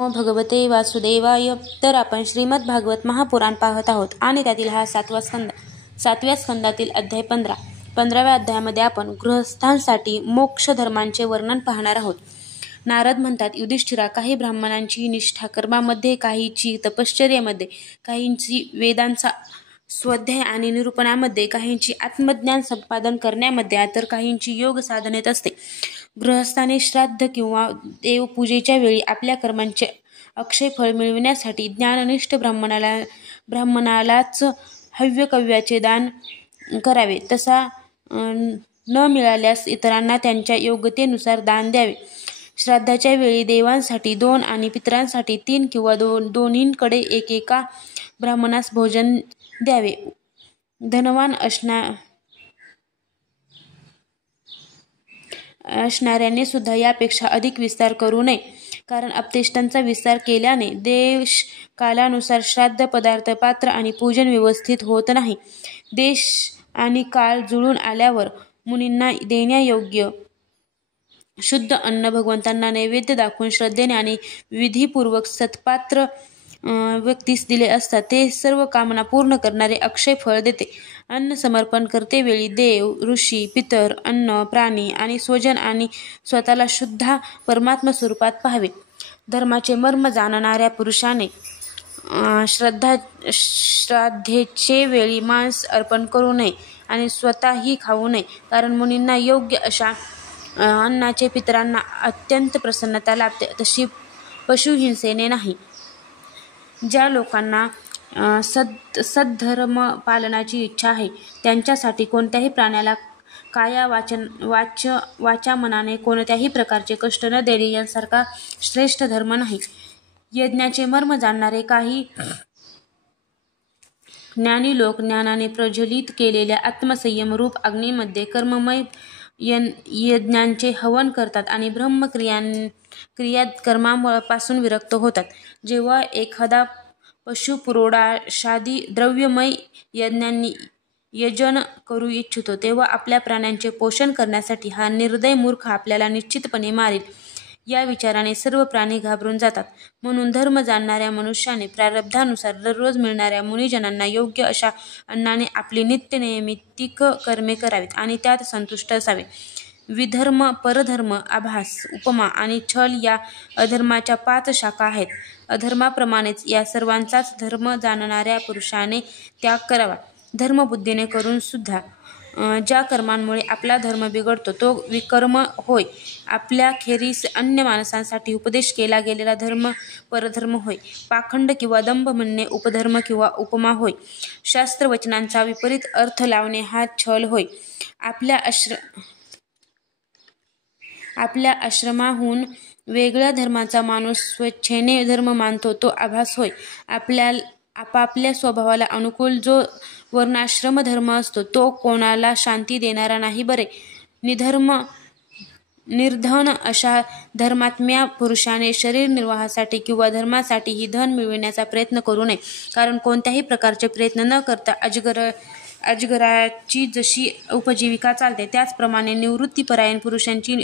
नमो भगवते वासुदेवाय. तर आपण श्रीमद भागवत महापुराण पाहत आहोत आणि त्यातील हा 7व्या स्कंदातील अध्याय 15. 15व्या अध्यायामध्ये आपण गृहस्थांसाठी मोक्ष धर्मांचे वर्णन पाहणार आहोत. नारद म्हणतात, युधिष्ठिरा, काही ब्राह्मणांची निष्ठा कर्मामध्ये, काहींची तपश्चर्येमध्ये, काहींची वेदांचा स्वाध्याय आणि निरूपणामध्ये, काहींची आत्मज्ञान संपादन करण्यामध्ये, तर काहींची योग साधनेत असते. गृहस्थाने श्राद्ध किंवा देवपूजेच्या वेळी आपल्या कर्मांचे अक्षय फळ मिळविण्यासाठी ज्ञाननिष्ठ ब्राह्मणालाच हव्यकव्याचे दान करावे. तसा न मिळाल्यास इतरांना त्यांच्या योग्यतेनुसार दान द्यावे. श्राद्धाच्या वेळी देवांसाठी 2 आणि पितरांसाठी 3 किंवा दोन्हींकडे एकेका ब्राह्मणास भोजन द्यावे. धनवान असणाऱ्याने सुद्धा यापेक्षा अधिक विस्तार करू नये, कारण अपतेष्टांचा विस्तार केल्याने देश कालानुसार श्राद्ध पदार्थ, पात्र आणि पूजन व्यवस्थित होत नाही. देश आणि काळ जुळून आल्यावर मुनींना देण्यायोग्य शुद्ध अन्न भगवंतांना नैवेद्य दाखवून श्रद्धेने आणि विधीपूर्वक सत्पात्र व्यक्तीस दिले असता ते सर्व कामना पूर्ण करणारे अक्षय फळ देते. अन्न समर्पण करतेवेळी देव, ऋषी, पितर, अन्न, प्राणी आणि स्वजन आणि स्वतःला शुद्ध परमात्मा स्वरूपात पाहावे. धर्माचे मर्म जाणणाऱ्या पुरुषाने श्राद्धेचे वेळी मांस अर्पण करू नये आणि स्वतःही खाऊ नये, कारण मुनींना योग्य अशा अन्नाचे पितरांना अत्यंत प्रसन्नता लाभते, तशी पशुहिंसेने नाही. ज्या लोकांना सद्धर्म पालनाची इच्छा आहे त्यांच्यासाठी कोणत्याही प्राण्याला काया वाचा मनाने कोणत्याही प्रकारचे कष्ट न देणे यांसारखा श्रेष्ठ धर्म नाही. यज्ञाचे मर्म जाणणारे काही ज्ञानी लोक ज्ञानाने प्रज्वलित केलेल्या आत्मसंयम रूप अग्नीमध्ये कर्ममय यज्ञांचे हवन करतात आणि ब्रह्मक्रिया कर्मापासून विरक्त होतात. जेव्हा एखादा पशु पुरोडाशादी द्रव्यमय यज्ञांनी यजन करू इच्छितो, तेव्हा आपल्या प्राण्यांचे पोषण करण्यासाठी हा निर्दय मूर्ख आपल्याला निश्चितपणे मारेल, या विचाराने सर्व प्राणी घाबरून जातात. म्हणून धर्म जाणणाऱ्या मनुष्याने प्रारब्धानुसार दररोज मिळणाऱ्या मुनिजनांना योग्य अशा अन्नाने आपली नित्यनैमित्तिक कर्मे करावीत आणि त्यात संतुष्ट असावे. विधर्म, परधर्म, आभास, उपमा आणि छल या अधर्माच्या 5 शाखा आहेत. अधर्माप्रमाणेच या सर्वांचाच धर्म जाणणाऱ्या पुरुषाने त्याग करावा. धर्मबुद्धीने करून सुद्धा ज्या कर्मांमुळे आपला धर्म बिघडतो तो विकर्म होय. आपल्याखेरीस अन्य माणसांसाठी उपदेश केला गेलेला धर्म परधर्म होय. पाखंड किंवा दंभ म्हणणे उपधर्म किंवा उपमा होय. शास्त्रवचनांचा विपरीत अर्थ लावणे हा छल होय. आपल्या आश्रमाहून वेगळ्या धर्माचा माणूस स्वेच्छेने धर्म मानतो तो आभास होय. आपापल्या स्वभावाला अनुकूल जो वर्णाश्रम धर्म असतो तो कोणाला शांती देणारा नाही बरे. निर्धन अशा धर्मात्म्या पुरुषाने शरीर निर्वाहासाठी किंवा धर्मासाठीही धन मिळविण्याचा प्रयत्न करू नये, कारण कोणत्याही प्रकारचे प्रयत्न न करता अजगराची जशी उपजीविका चालते त्याचप्रमाणे निवृत्तीपरायण पुरुषांची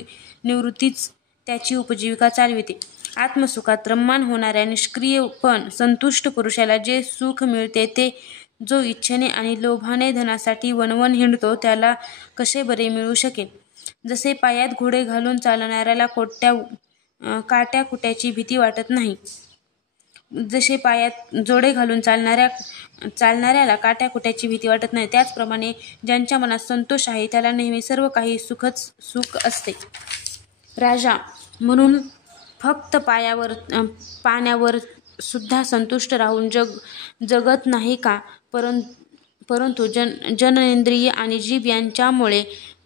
निवृत्तीच त्याची उपजीविका चालविते. आत्मसुखात रममाण होणाऱ्या निष्क्रिय पण संतुष्ट पुरुषाला जे सुख मिळते ते जो इच्छेने आणि लोभाने धनासाठी वणवण हिंडतो त्याला कसे बरे मिळू शकेल. जसे पायात घोडे घालून चालणाऱ्याला काट्याकुट्याची भीती वाटत नाही, जसे पायात जोडे घालून चालणाऱ्याला काट्याकुट्याची भीती वाटत नाही, त्याचप्रमाणे ज्यांच्या मनात संतोष आहे त्याला नेहमी सर्व काही सुखच सुख असते. राजा म्हणून फक्त पाण्यावर सुद्धा संतुष्ट राहून जगत नाही का, परंतु जननेंद्रिय आणि जीभ यांच्यामुळे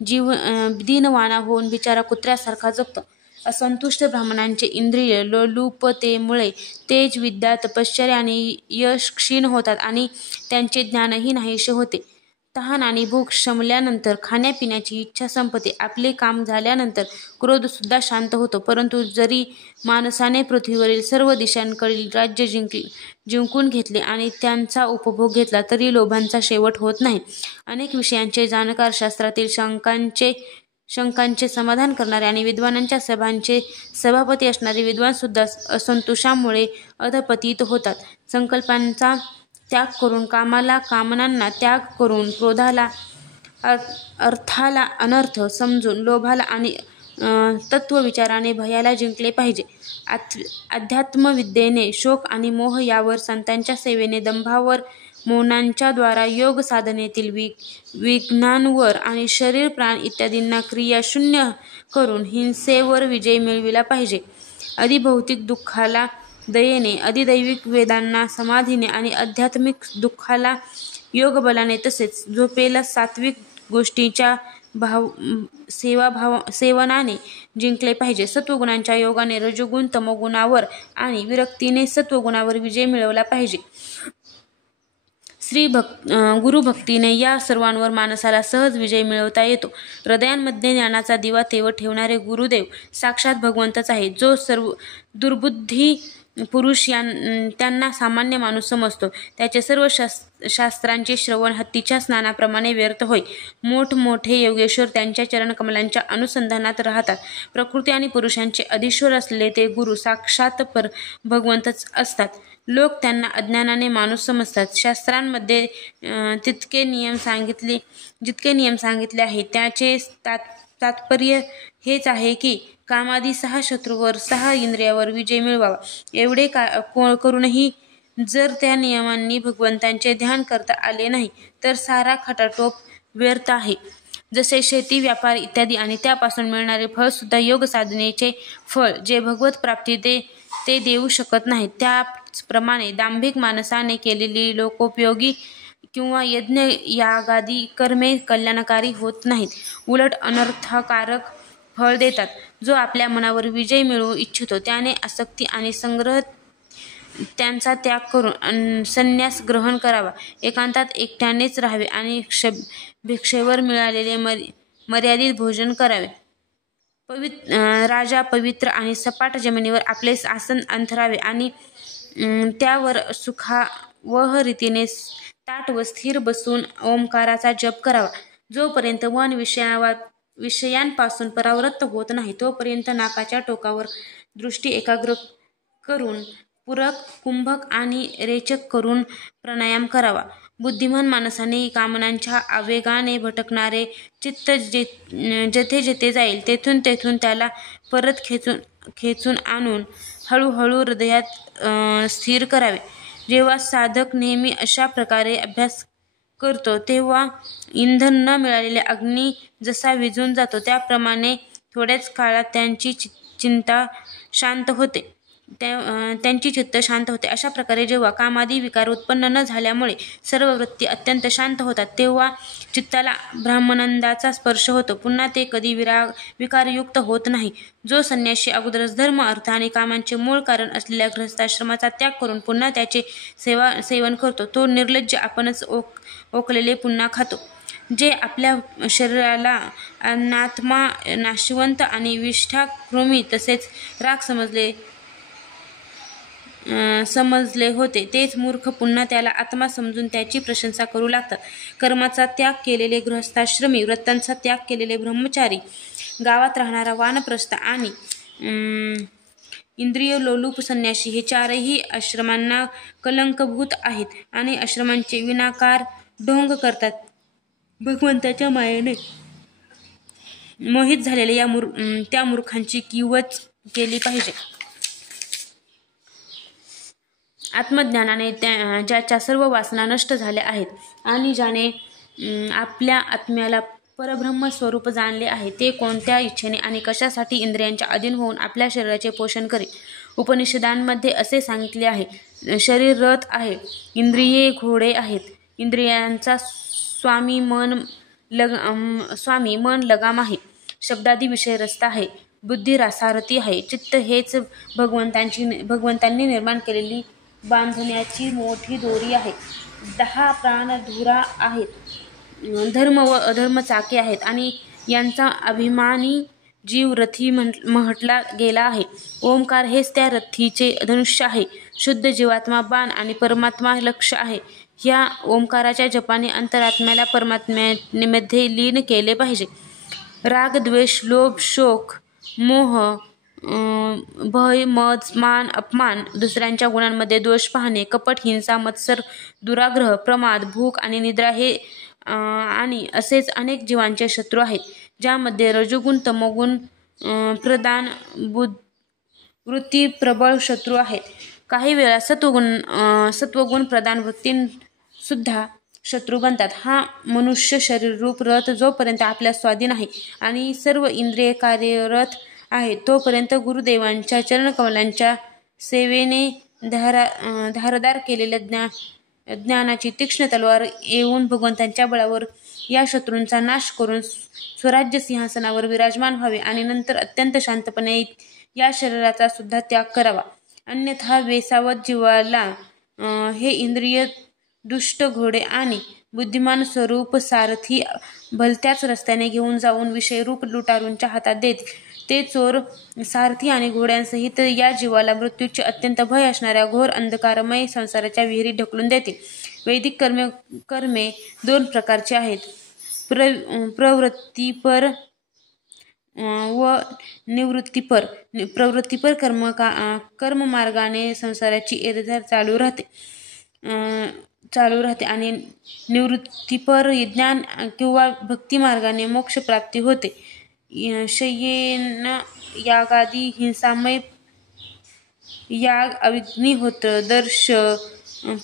जीव दीनवाना होऊन बिचारा कुत्र्यासारखा जगतो. असंतुष्ट ब्राह्मणांचे इंद्रिय लोलुपतेमुळे तेज, विद्या, तपश्चर्या आणि यश क्षीण होतात आणि त्यांचे ज्ञानही नाहीसे होते. तहान आणि भूक शमल्यानंतर खाण्यापिण्याची इच्छा संपते. आपले काम झाल्यानंतर क्रोध सुद्धा शांत होतो. परंतु जरी माणसाने पृथ्वीवरील सर्व दिशांकडील राज्य जिंकून घेतले आणि त्यांचा उपभोग घेतला तरी लोभांचा शेवट होत नाही. अनेक विषयांचे जाणकार शास्त्रातील शंकांचे समाधान करणारे आणि विद्वानांच्या सभांचे सभापती असणारे विद्वानसुद्धा असंतोषामुळे अधपतित होतात. संकल्पांचा त्याग करून, कामनांना त्याग करून, क्रोधाला अर्थाला अनर्थ समजून, लोभाला आणि तत्वविचाराने भयाला जिंकले पाहिजे. अध्यात्मविद्येने शोक आणि मोह यावर, संतांच्या सेवेने दंभावर, मौनांच्या द्वारा योग साधनेतील विघ्नांवर आणि शरीर प्राण इत्यादींना क्रियाशून्य करून हिंसेवर विजय मिळविला पाहिजे. अधिभौतिक दुःखाला दयेने, अधिदैविक वेदांना समाधीने आणि आध्यात्मिक दुःखाला योगबलाने तसेच झोपेला सात्विक गोष्टींच्या सेवनाने जिंकले पाहिजे. सत्वगुणांच्या योगाने रजोगुण तमोगुणावर आणि विरक्तीने सत्वगुणावर विजय मिळवला पाहिजे. गुरुभक्तीने या सर्वांवर माणसाला सहज विजय मिळवता येतो. हृदयांमध्ये ज्ञानाचा दिवा तेवत ठेवणारे गुरुदेव साक्षात भगवंतच आहेत. जो सर्व दुर्बुद्धी पुरुष त्यांना सामान्य माणूस समजतो, त्याचे सर्व शास्त्रांचे श्रवण हत्तीच्या स्नानाप्रमाणे व्यर्थ होय. मोठमोठे योगेश्वर त्यांच्या चरणकमलांच्या अनुसंधानात राहतात. प्रकृती आणि पुरुषांचे अधीश्वर असलेले ते गुरु साक्षात भगवंतच असतात. लोक त्यांना अज्ञानाने माणूस समजतात. शास्त्रांमध्ये जितके नियम सांगितले आहेत त्याचे तात्पर्य हेच आहे की कामादी 6 शत्रूवर 6 इंद्रियावर विजय मिळवावा. एवढे करूनही जर त्या नियमांनी भगवंतांचे ध्यान करता आले नाही तर सारा खटाटोप व्यर्थ आहे. जसे शेती, व्यापार इत्यादी आणि त्यापासून मिळणारे फळ सुद्धा योग साधनेचे फळ जे भगवत प्राप्ती ते देऊ शकत नाहीत. त्याचप्रमाणे दांभिक माणसाने केलेली लोकोपयोगी किंवा यज्ञ यागादी कर्मे कल्याणकारी होत नाहीत, उलट अनर्थकारक फळ देतात. जो आपल्या मनावर विजय मिळवू इच्छितो त्याने आसक्ती आणि संग्रह त्यांचा त्याग करून संन्यास ग्रहण करावा. एकांतात एकट्यानेच राहावे आणि भिक्षेवर मिळालेले मर्यादित भोजन करावे. राजा पवित्र आणि सपाट जमिनीवर आपले आसन अंथरावे आणि त्यावर सुखावह रीतीने ताठ व स्थिर बसून ओंकाराचा जप करावा. जोपर्यंत मन विषयांपासून परावृत्त होत नाही तोपर्यंत नाकाच्या टोकावर दृष्टी एकाग्र करून पूरक, कुंभक आणि रेचक करून प्राणायाम करावा. बुद्धिमान माणसाने कामनांच्या आवेगाने भटकणारे चित्त जेथे जेथे जाईल तेथून त्याला परत खेचून आणून हळूहळू हृदयात स्थिर करावे. जेव्हा साधक नेहमी अशा प्रकारे अभ्यास करतो तेव्हा इंधन न मिळालेला अग्नी जसा विझून जातो त्याप्रमाणे थोड्याच काळात त्यांची चित्त शांत होते. अशा प्रकारे जेव्हा कामादी विकार उत्पन्न न झाल्यामुळे सर्व वृत्ती अत्यंत शांत होतात तेव्हा चित्ताला ब्रह्मानंदाचा स्पर्श होतो. पुन्हा ते कधी विकारयुक्त होत नाही. जो संन्यासी अगोदरच धर्म, अर्थ आणि कामांचे मूळ कारण असलेल्या गृहस्थाश्रमाचा त्याग करून पुन्हा त्याचे सेवन करतो तो निर्लज्ज आपणच ओकलेले पुन्हा खातो. जे आपल्या शरीराला अनात्मा, नाशवंत आणि विष्ठा, कृमी तसेच राख समजले होते तेच मूर्ख पुन्हा त्याला आत्मा समजून त्याची प्रशंसा करू लागतात. कर्माचा त्याग केलेले गृहस्थाश्रमी, व्रतांचा त्याग केलेले ब्रह्मचारी, गावात राहणारा वानप्रस्थ आणि इंद्रिय लोलुप संन्यासी हे चारही आश्रमांना कलंकभूत आहेत आणि आश्रमांचे विनाकार ढोंग करतात. भगवंताच्या मायेने मोहित झालेल्या त्या मूर्खांची कीवच केली पाहिजे. आत्मज्ञानाने ज्याच्या सर्व वासना नष्ट झाल्या आहेत आणि ज्याने आपल्या आत्म्याला परब्रह्म स्वरूप जाणले आहे ते कोणत्या इच्छेने आणि कशासाठी इंद्रियांच्या अधीन होऊन आपल्या शरीराचे पोषण करेल. उपनिषदांमध्ये असे सांगितले आहे, शरीर रथ आहे, इंद्रिये घोडे आहेत, इंद्रियांचा स्वामी मन लगाम आहे, शब्दादी विषय रस्ता आहे, बुद्धी सारथी आहे, चित्त हेच भगवंतांनी निर्माण केलेली बांधण्याची मोठी दोरी आहे, 10 प्राण धुरा आहेत, धर्म व अधर्म चाके आहेत आणि यांचा अभिमानी जीव रथी म्हटला गेला आहे. ओंकार हेच त्या रथीचे धनुष्य आहे. शुद्ध जीवात्मा बाण आणि परमात्मा लक्ष आहे. ह्या ओंकाराच्या जपाने अंतरात्म्याला परमात्म्यामध्ये लीन केले पाहिजे. राग, द्वेष, लोभ, शोक, मोह, भय, मद, मान, अपमान, दुसऱ्यांच्या गुणांमध्ये दोष पाहणे, कपट, हिंसा, मत्सर, दुराग्रह, प्रमाद, भूक आणि निद्रा हे आणि असेच अनेक जीवांचे शत्रू आहेत, ज्यामध्ये रजोगुण, तमोगुण प्रधान वृत्ती प्रबळ शत्रू आहेत. काही वेळा सत्वगुण प्रधान वृत्तींसुद्धा शत्रू बनतात. हा मनुष्य शरीररूप रथ जोपर्यंत आपल्या स्वाधीन आहे आणि सर्व इंद्रिये कार्यरत आहेत, तोपर्यंत गुरुदेवांच्या चरणकमलांच्या सेवेने धारदार केलेल्या ज्ञानाची तीक्ष्ण तलवार येऊन भगवंतांच्या बळावर या शत्रूंचा नाश करून स्वराज्य सिंहासनावर विराजमान व्हावे आणि नंतर अत्यंत शांतपणे या शरीराचा सुद्धा त्याग करावा. अन्यथा वेसावत जीवाला हे इंद्रिय, दुष्ट घोडे आणि बुद्धिमान स्वरूप सारथी भलत्याच रस्त्याने घेऊन जाऊन विषयरूप लुटारूंच्या हातात देत. ते चोर सारथी आणि घोड्यांसहित या जीवाला मृत्यूचे अत्यंत भय असणाऱ्या घोर अंधकारमय संसाराच्या विहिरीत ढकलून देतील. वैदिक कर्मे दोन प्रकारची आहेत, प्रवृत्तीपर व निवृत्तीपर. प्रवृत्तीपर कर्ममार्गाने संसाराची एरझार चालू राहते आणि निवृत्तीपर ज्ञान किंवा भक्तिमार्गाने मोक्षप्राप्ती होते. शयन यागादी हिंसामय याग, अग्निहोत्र, दर्श,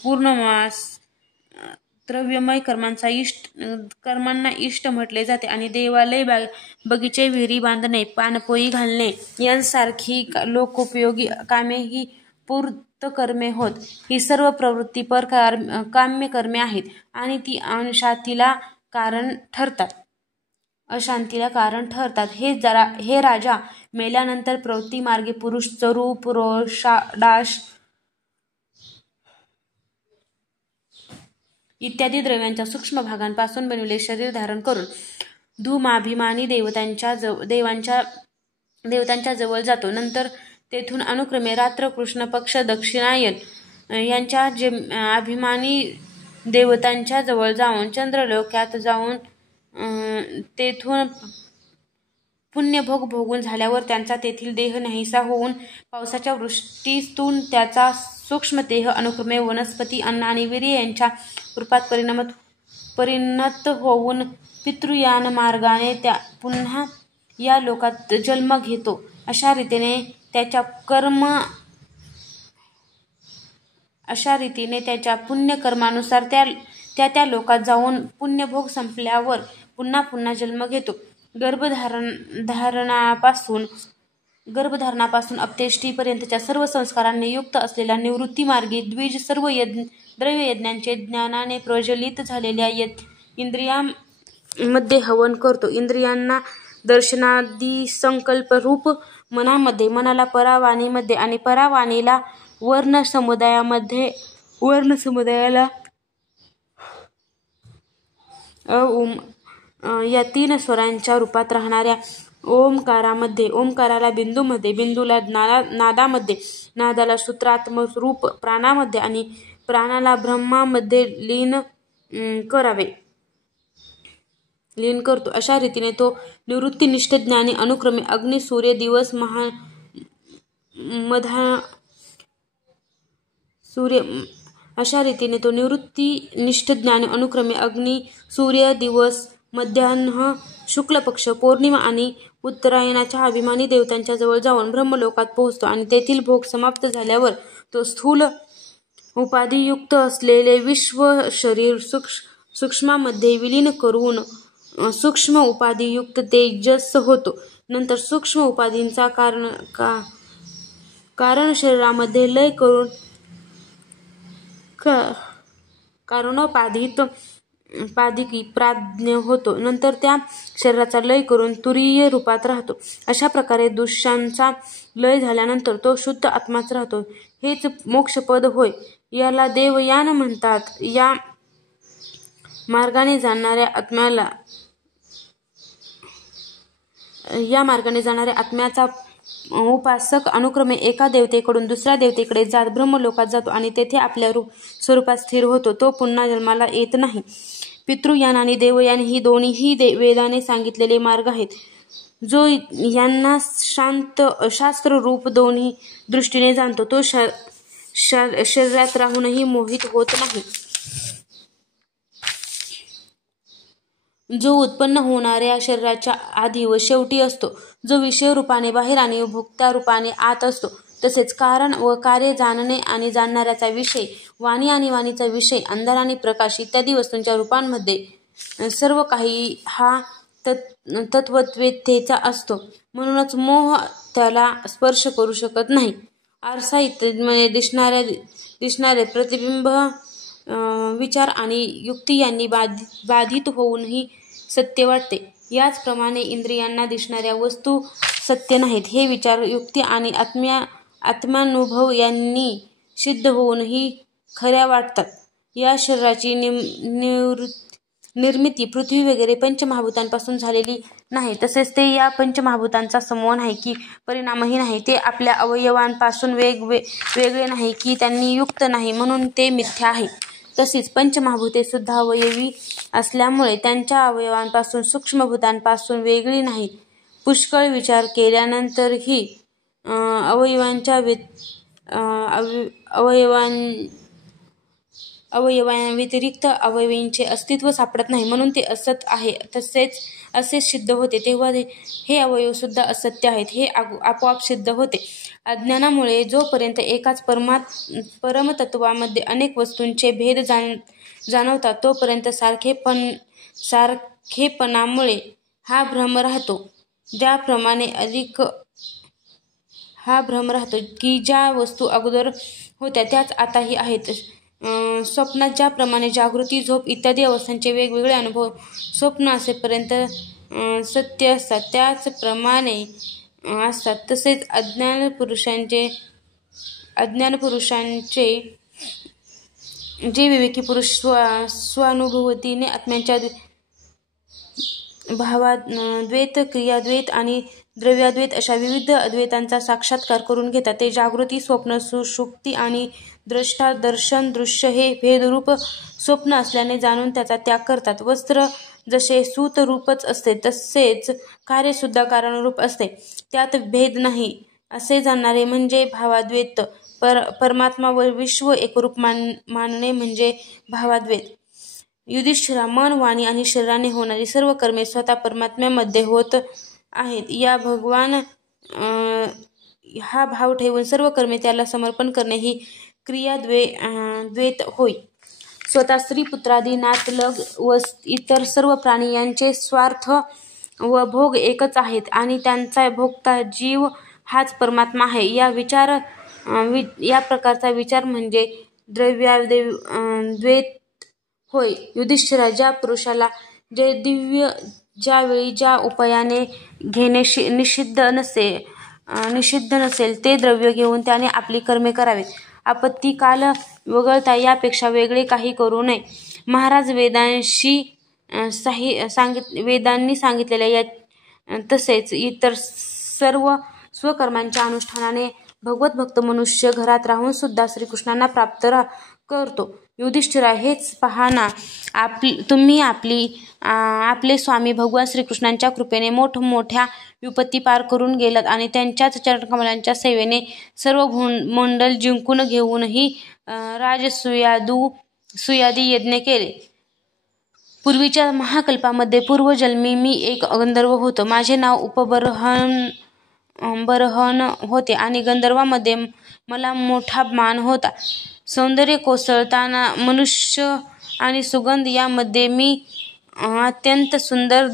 पूर्णमास, द्रव्यमय कर्मांना इष्ट म्हटले जाते आणि देवालय, बगीचे, विहिरी बांधणे, पाणपोई घालणे यांसारखी लोकोपयोगी कामे ही पूर्तकर्मे होत. ही सर्व प्रवृत्तीपर काम्य कर्मे आहेत आणि ती अशांतीला कारण ठरतात. हे राजा, मेल्यानंतर प्रवृत्तीमार्गे पुरुष चरू, पुरोडाश इत्यादी द्रव्यांच्या सूक्ष्म भागांपासून बनविले शरीर धारण करून धूमाभिमानी देवतांच्या जवळ जातो. नंतर तेथून अनुक्रमे रात्र, कृष्ण पक्ष, दक्षिणायन यांच्या अभिमानी देवतांच्या जवळ जाऊन चंद्रलोकात जाऊन तेथून पुण्यभोग भोगून झाल्यावर त्यांचा तेथील देह नाहीसा होऊन पावसाच्या वृष्टीतून त्याचा सूक्ष्म देह अनुक्रमे वनस्पती, अन्न आणि वीर्य यांच्या रूपात परिणत होऊन पितृयान मार्गाने पुन्हा या लोकात जन्म घेतो. अशा रीतीने त्याच्या पुण्यकर्मानुसार त्या लोकात जाऊन पुण्यभोग संपल्यावर पुन्हा जन्म घेतो. गर्भधारणापासून अपतेष्टीपर्यंतच्या सर्व संस्कारांनी युक्त असलेला निवृत्तीमार्गी द्विज सर्व द्रव्ययज्ञांचे ज्ञानाने प्रज्वलित झालेल्या इंद्रियांमध्ये हवन करतो. इंद्रियांना दर्शनादिसंकल्परूप मनामध्ये, मनाला परावाणीमध्ये आणि परावाणीला वर्णसमुदायाला या तीन स्वरांच्या रूपात राहणाऱ्या ओंकारामध्ये, ओंकाराला बिंदूमध्ये, बिंदूला नादामध्ये, नादाला सूत्रात्मरूप प्राणामध्ये आणि प्राणाला ब्रह्मामध्ये लीन करतो. अशा रीतीने तो निवृत्तीनिष्ठ ज्ञानी अनुक्रमे अग्नी, सूर्य, दिवस, मध्यान्ह, शुक्ल पक्ष, पौर्णिमा आणि उत्तरायणाच्या अभिमानी देवतांच्या जवळ जाऊन ब्रह्मलोकात पोहोचतो आणि तेथील भोग समाप्त झाल्यावर तो स्थूल उपाधियुक्त असलेले विश्व शरीर सूक्ष्मामध्ये विलीन करून सूक्ष्म उपाधियुक्त तेजस होतो. नंतर सूक्ष्म उपाधींचा कारण शरीरामध्ये लय करून कारणोपाधिकी प्राज्ञ होतो. नंतर त्या शरीराचा लय करून तुरीय रूपात राहतो. अशा प्रकारे दृश्यांचा लय झाल्यानंतर तो शुद्ध आत्माच राहतो. हेच मोक्षपद होय. याला देवयान म्हणतात. या मार्गाने जाणाऱ्या आत्म्याचा उपासक अनुक्रमे एका देवतेकडून दुसऱ्या देवतेकडे जात ब्रह्मलोकात जातो आणि तेथे आपल्या स्वरूपात स्थिर होतो. तो पुन्हा जन्माला येत नाही. पितृयान आणि देवयान ही दोन्हीही वेदाने सांगितलेले मार्ग आहेत. जो यांना शास्त्र रूप दोन्ही दृष्टीने जाणतो तो शरीरात राहूनही मोहित होत नाही. जो उत्पन्न होणाऱ्या शरीराच्या आधी व शेवटी असतो, जो विषय रूपाने बाहेर आणि भोक्ता रूपाने आत असतो, तसेच कारण व कार्य, जाणणे आणि जाणणाऱ्याचा विषय, वाणी आणि वाणीचा विषय, अंधार आणि प्रकाश इत्यादी वस्तूंच्या रूपांमध्ये सर्व काही हा तत्ववेत्तेचा असतो. म्हणूनच मोह त्याला स्पर्श करू शकत नाही. आरसा इत्यादीमध्ये दिसणारे प्रतिबिंब, विचार आणि युक्ती यांनी बाधित होऊनही सत्य वाटते. याचप्रमाणे इंद्रियांना दिसणाऱ्या वस्तू सत्य नाहीत. हे विचार, युक्ती आणि आत्मानुभव यांनी सिद्ध होऊनही खऱ्या वाटतात. या शरीराची निर्मिती पृथ्वी वगैरे पंचमहाभूतांपासून झालेली नाही. तसेच ते या पंचमहाभूतांचा समूह नाही की परिणामही नाही. ते आपल्या अवयवांपासून वेगळे नाही की त्यांनी युक्त नाही, म्हणून ते मिथ्या आहे. तशीच पंचमहाभूते सुद्धा अवयवी असल्यामुळे त्यांच्या अवयवांपासून, सूक्ष्मभूतांपासून वेगळी नाहीत. पुष्कळ विचार केल्यानंतरही अवयवांव्यतिरिक्त अवयवींचे अस्तित्व सापडत नाही, म्हणून ते असत आहे असेच सिद्ध होते. तेव्हा हे अवयव सुद्धा असत्य आहेत हे आपोआप सिद्ध होते. अज्ञानामुळे जोपर्यंत एकाच परमतत्वामध्ये अनेक वस्तूंचे भेद जाणवतात, तोपर्यंत सारखेपणामुळे हा भ्रम राहतो. ज्याप्रमाणे की ज्या वस्तू अगोदर होत्या त्याच आताही आहेत. स्वप्नात ज्याप्रमाणे जागृती, झोप इत्यादी अवस्थांचे वेगवेगळे अनुभव स्वप्न असेपर्यंत सत्य असतात, त्याचप्रमाणे असतात. तसेच अज्ञानपुरुषांचे जे विवेकी पुरुष स्वानुभूतीने आत्म्यांच्या भावाद्वैत, क्रियाद्वैत आणि द्रव्याद्वैत अशा विविध अद्वैतांचा साक्षात्कार करून घेतात, ते जागृती, स्वप्न, सुषुप्ती आणि द्रष्टा, दर्शन, दृश्य हे भेदरूप स्वप्न असल्याने जाणून त्याचा त्याग करतात. वस्त्र जसे सूतरूपच असते, तसेच कार्यसुद्धा कारणरूप असते, त्यात भेद नाही असे जाणणारे म्हणजे भावाद्वैत. परमात्मा व विश्व एकरूप मानणे म्हणजे भावाद्वैत. युधिष्ठिरा, मन, वाणी आणि शरीराने होणारी सर्व कर्मे स्वतः परमात्म्यामध्ये होत आहेत. हा भाव ठेवून सर्व कर्मे त्याला समर्पण करणे ही क्रियाद्वैत होय. स्वतः स्त्री, पुत्रादी, नातलग व इतर सर्व प्राणी यांचे स्वार्थ व भोग एकच आहेत आणि त्यांचा भोगता जीव हाच परमात्मा आहे. या प्रकारचा विचार म्हणजे द्रव्याद्वैत होय. युधिष्ठिरा, ज्या पुरुषाला जे दिव्य ज्यावेळी ज्या उपायाने घेणे निषिद्ध नसेल ते द्रव्य घेऊन त्याने आपली कर्मे करावीत. आपत्ती काल वगळता यापेक्षा वेगळे काही करू नये. महाराज वेदांनी सांगितलेल्या तसेच इतर सर्व स्वकर्मांच्या अनुष्ठानाने भगवत भक्त मनुष्य घरात राहून सुद्धा श्रीकृष्णांना प्राप्त करतो. युधिष्ठिरा, हेच पहा ना, तुम्ही आपले स्वामी भगवान श्रीकृष्णांच्या कृपेने मोठमोठ्या विपत्ती पार करून गेलात आणि त्यांच्याच चरणकमलांच्या सेवेने सर्व भूमंडल जिंकून घेऊनही राजसूयादी यज्ञ केले. पूर्वीच्या महाकल्पामध्ये पूर्वजन्मी मी एक गंधर्व होतो. माझे नाव उपबर्हन होते आणि गंधर्वांमध्ये मला मोठा मान होता. सौंदर्य, कोसळताना मनुष्य आणि सुगंध यामध्ये मी अत्यंत सुंदर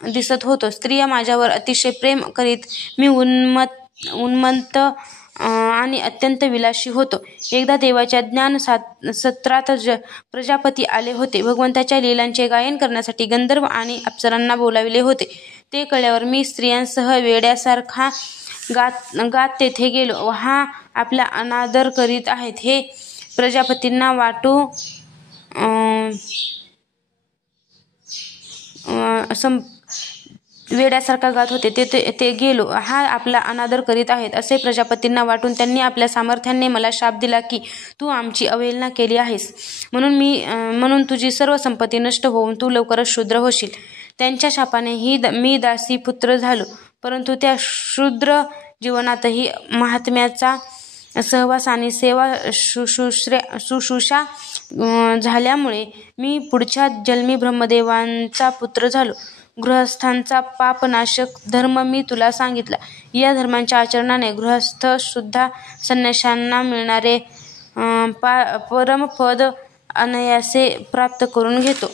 दिसत होतो. स्त्रिया माझ्यावर अतिशय प्रेम करीत. मी उन्मत्त आणि अत्यंत विलासी होतो. एकदा देवाच्या ज्ञानसत्रात प्रजापती आले होते. भगवंताच्या लीलांचे गायन करण्यासाठी गंधर्व आणि अप्सरांना बोलाविले होते. ते कळल्यावर मी स्त्रियांसह वेड्यासारखा गात तेथे गेलो. हा आपला अनादर करीत आहेत हे प्रजापतींना वाटू वेड्यासारखा गात होते. ते गेलो, हा आपला अनादर करीत आहेत असे प्रजापतींना वाटून त्यांनी आपल्या सामर्थ्याने मला शाप दिला की तू आमची अवहेलना केली आहेस, म्हणून तुझी सर्व संपत्ती नष्ट होऊन तू लवकरच शूद्र होशील. त्यांच्या शापाने मी दासीपुत्र झालो, परंतु त्या शूद्र जीवनातही महात्म्याचा सहवास आणि सेवा शुश्रूषा झाल्यामुळे मी पुढच्या जन्मी ब्रह्मदेवांचा पुत्र झालो. गृहस्थांचा पापनाशक धर्म मी तुला सांगितला. या धर्मांच्या आचरणाने गृहस्थ सुद्धा संन्याशांना मिळणारे परमपद अनायासे प्राप्त करून घेतो.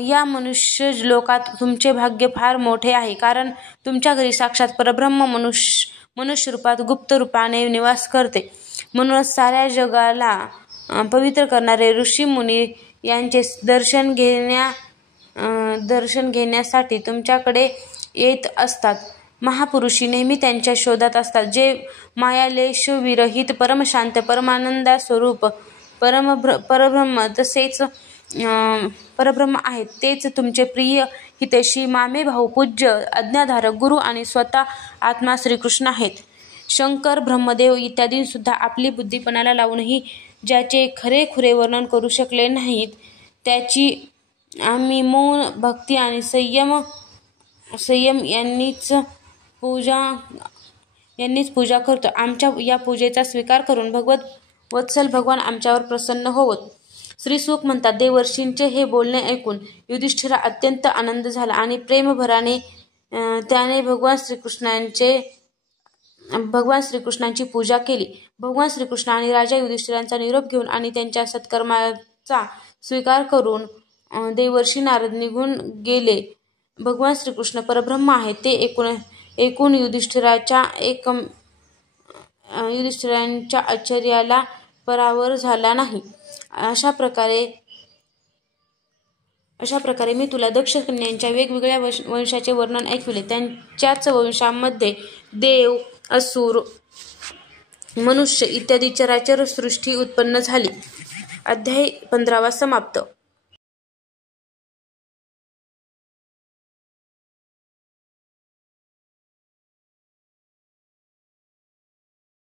या मनुष्य लोकात तुमचे भाग्य फार मोठे आहे, कारण तुमच्या घरी साक्षात परब्रह्म मनुष्य रूपात गुप्त रूपाने निवास करते. म्हणूनच साऱ्या जगाला पवित्र करणारे ऋषी मुनी यांचे दर्शन घेण्यासाठी तुमच्याकडे येत असतात. महापुरुषी नेहमी त्यांच्या शोधात असतात. जे मायालेश विरहित परमशांत परमानंदा स्वरूप परब्रह्म आहेत, तेच तुमचे प्रिय हितैषी मामे भाऊ पूज्य आज्ञाधारक गुरु आणि स्वतः आत्मा श्रीकृष्ण आहेत. शंकर, ब्रह्मदेव इत्यादींसुद्धा आपली बुद्धीपणाला लावूनही ज्याचे खरेखुरे वर्णन करू शकले नाहीत, त्याची आम्ही मौन भक्ती आणि संयम यांनीच पूजा करतो. आमच्या या पूजेचा स्वीकार करून वत्सल भगवान आमच्यावर प्रसन्न होवोत. श्रीसुख म्हणतात, देवर्षींचे हे बोलणे ऐकून युधिष्ठिरा अत्यंत आनंद झाला आणि प्रेमभराने त्याने भगवान श्रीकृष्णांची पूजा केली. भगवान श्रीकृष्ण आणि राजा युधिष्ठिरांचा निरोप घेऊन आणि त्यांच्या सत्कर्माचा स्वीकार करून देवर्षी नारद निघून गेले. भगवान श्रीकृष्ण परब्रह्म आहेत ते ऐकून युधिष्ठिरांच्या आश्चर्याला परावर झाला नाही. अशा प्रकारे मी तुला दक्ष कन्यांच्या वेगवेगळ्या वंशाचे वर्णन ऐकविले. त्यांच्याच वंशामध्ये देव, असुर, मनुष्य इत्यादी चराचर सृष्टी उत्पन्न झाली. अध्याय 15 समाप्त.